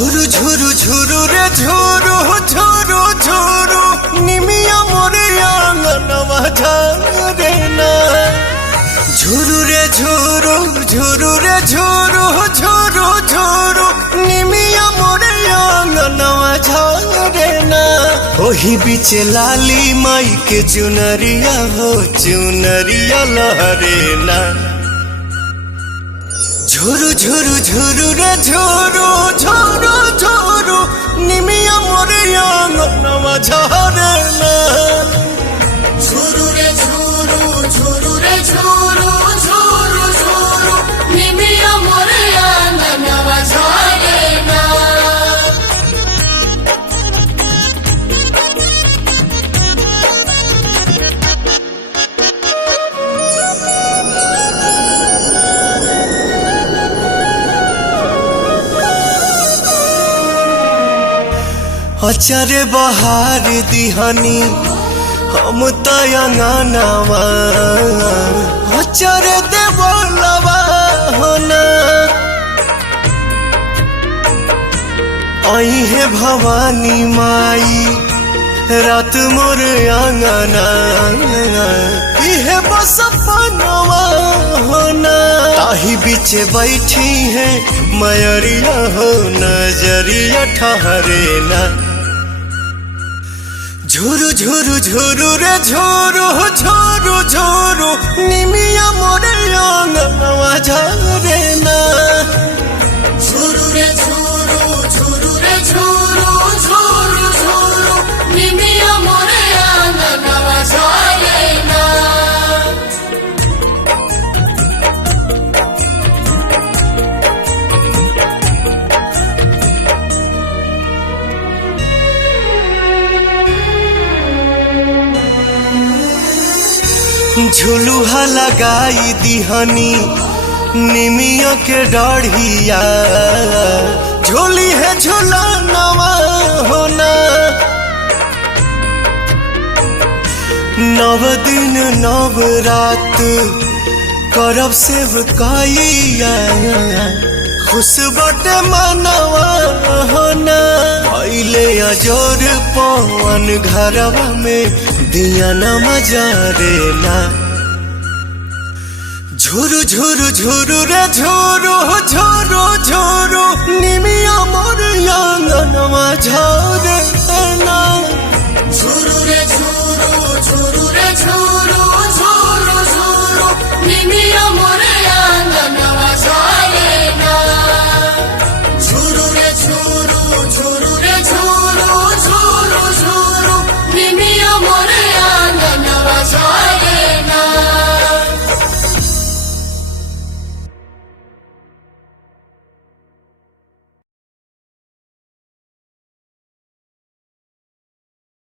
झुरु झुरु झुरु रे झुरु झुरु झुरु निमिया मोरे आंगनवा झारे ना। झुरु रे झुरु झुरु रे झुरु झुरु झुरु निमिया मोरे आंगनवा झारे ना। ओही बीच लाली माई के चुनरिया हो चुनरिया लहरे ना। झुरु झुरु झुरु रे झुरु झुरु झुरु निमिया मोरे आंगनवा झारे ना। झुरु रे झुरु झुरु रे झुरु झुरु झुरु निमिया मोरे आंगनवा झारे ना। अचारे बहार दिहानी हम तयंगनवा अचारे देवलवा होना। आई है भवानी माई रात मोर आंगना इहे बस पनवा होना। ताही बीच बैठी है मयरिया हो नजरिया ठहरे ना। झुरु झुरु झुरु रे झुरु झुरु झुरु निमिया मोरे आंगनवा झारे ना। झुरु रे झुरु झुरु रे झुरु झुरु झुरु निमिया मोरे आंगनवा झारे ना। झुलुहा लगाई दिहनी निमिया के डाढ़िया झोली है झुलनवा होना। नव दिन नव रात करब सेवकाइया खुश बटे मनवा होना। पहले अजोर पवन घरवा में दिया न मजारे ना। झुरु झुरु झुरु रे झुरु झुरु झुरु निमिया मोर आंगनवा झारे ना। झुरु रे झुरु झुरु रे झुरु